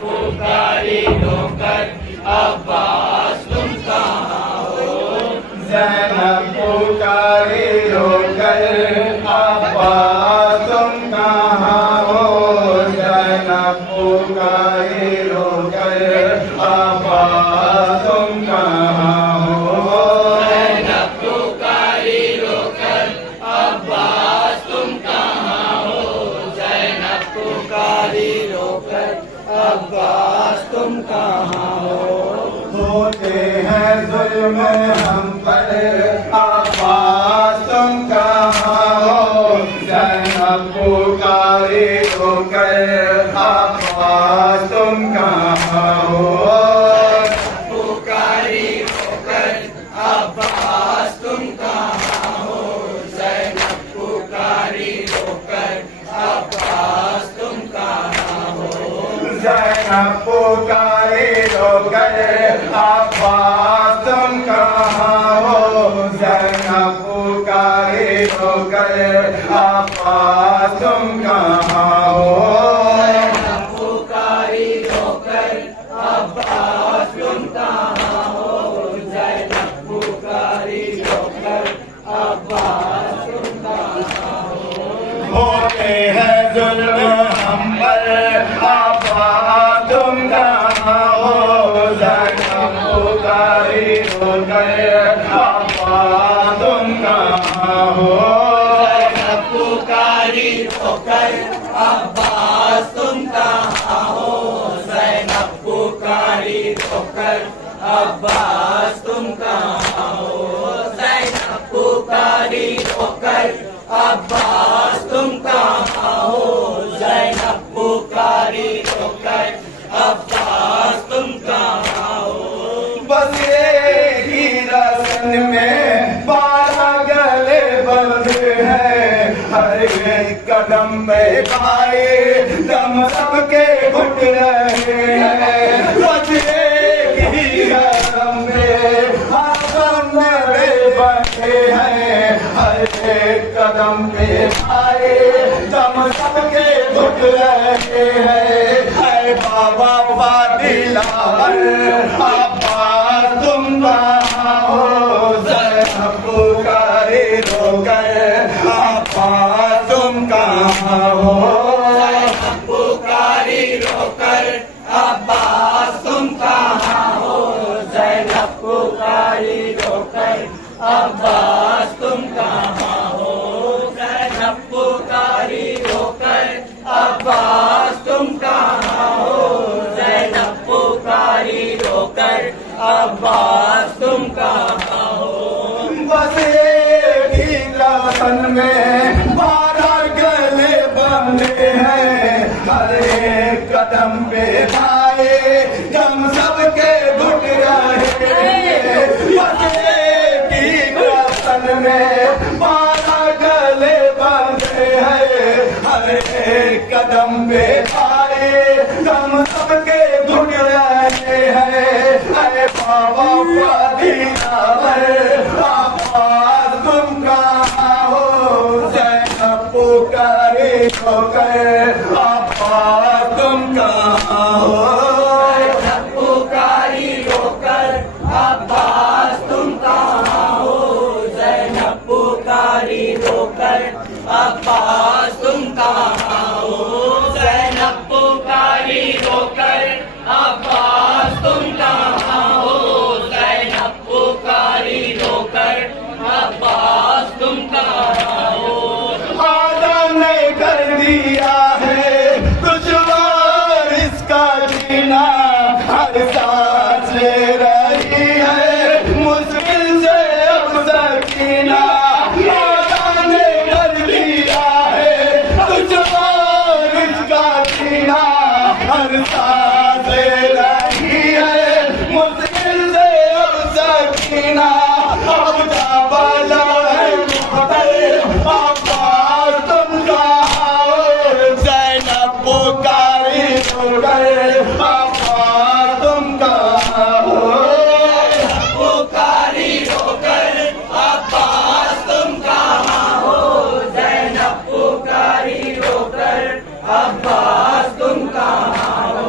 पुकारी रोकर अब्बास तुम कहाँ हो। ज़ैनब पुकारी रोकर अब्बास तुम कहाँ हो। ज़ैनब पुकारी रोकर अब्बास तुम कहाँ हो। ज़ैनब पुकारी रोकर अब्बास तुम कहाँ हो। ज़ैनब पुकारी रोकर अब्बास तुम कहाँ हो। होते हैं जुल्म हम पर अब्बास तुम कहाँ हो। ज़ैनब पुकारी रोकर अब्बास तुम कहाँ हो। पुकारी रोकर अब्बास तुम कहाँ हो। ज़ैनब पुकारी रोकर अब्बास तुम कहाँ हो। ज़ैनब पुकारी रोकर अब्बास तुम कहाँ हो। ज़ैनब पुकारी रोकर अब्बास तुम कहाँ हो। पुकारी रोकर अब्बास तुम कहाँ हो। ज़ैनब पुकारी रोकर अब्बास तुम कहाँ हो। होते हैं जुल्म हम पर अब्बास तुम कहाँ हो। ज़ैनब पुकारी रोकर अब्बास तुम कहाँ हो। ज़ैनब पुकारी रोकर अब्बास तुम कहाँ हो। ज़ैनब पुकारी रोकर अब्बास तुम कहाँ हो। ज़ैनब पुकारी रोकर अब्बास तुम कहाँ हो। ज़ैनब पुकारी रोकर अब्बास तुम कहाँ हो। बस एक ही रस्म में 12 गले बंधे हैं। हर एक कदम में भाई दम सबके घुट रहे हैं। बस एक ही रस्म में बंधे हैं। हर एक कदम पे भाई दम सबके घुट रहे हैं। है बाबा वादिला अब्बास तुम कहाँ हो। ज़ैनब पुकारी रोकर अब्बास तुम कहाँ हो। ज़ैनब पुकारी रोकर अब्बास तुम कहाँ हो। ज़ैनब पुकारी रोकर अब्बास तुम कहाँ हो। ज़ैनब पुकारी रोकर अब्बास तुम कहाँ हो। ज़ैनब पुकारी रोकर अब्बास तुम कहाँ हो। बस एक ही रस्म में 12 गले बंधे हैं। हर एक कदम पे भाई दम सबके घुट रहे हैं। बस एक ही रस्म में 12 गले बंधे हैं। हर एक कदम पे भाई दम सबके घुट रहे हैं। अरे बाबा वादिला अब्बास तुम कहाँ हो। ज़ैनब पुकारी रोकर अब्बास तुम कहाँ हो। ज़ैनब पुकारी रोकर अब्बास तुम कहाँ हो। ज़ैनब पुकारी रोकर अब्बास तुम कहाँ हो। ज़ैनब पुकारी रोकर अब्बास तुम कहाँ हो। ज़ैनब पुकारी रोकर अब्बास तुम कहाँ हो। आदम ने कर दिया है दुश्वार इसका जीना। हर सांस ले रही है मुश्किल से अब सकीना। आदम ने कर दिया है दुश्वार इसका जीना। हर सांस ले रही है मुश्किल से अब सकीना। अब जाबाला है अब्बास तुम कहाँ हो। ज़ैनब पुकारी रोकर अब्बास तुम कहाँ हो। पुकारी रोकर अब्बास तुम कहाँ हो। ज़ैनब पुकारी रोकर अब्बास तुम कहाँ हो।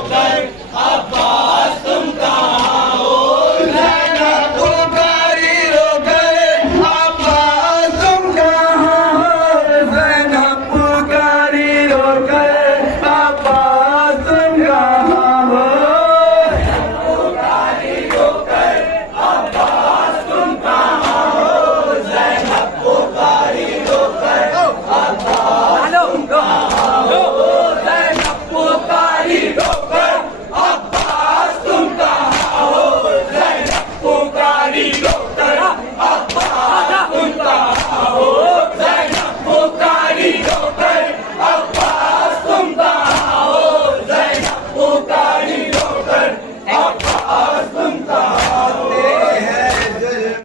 कर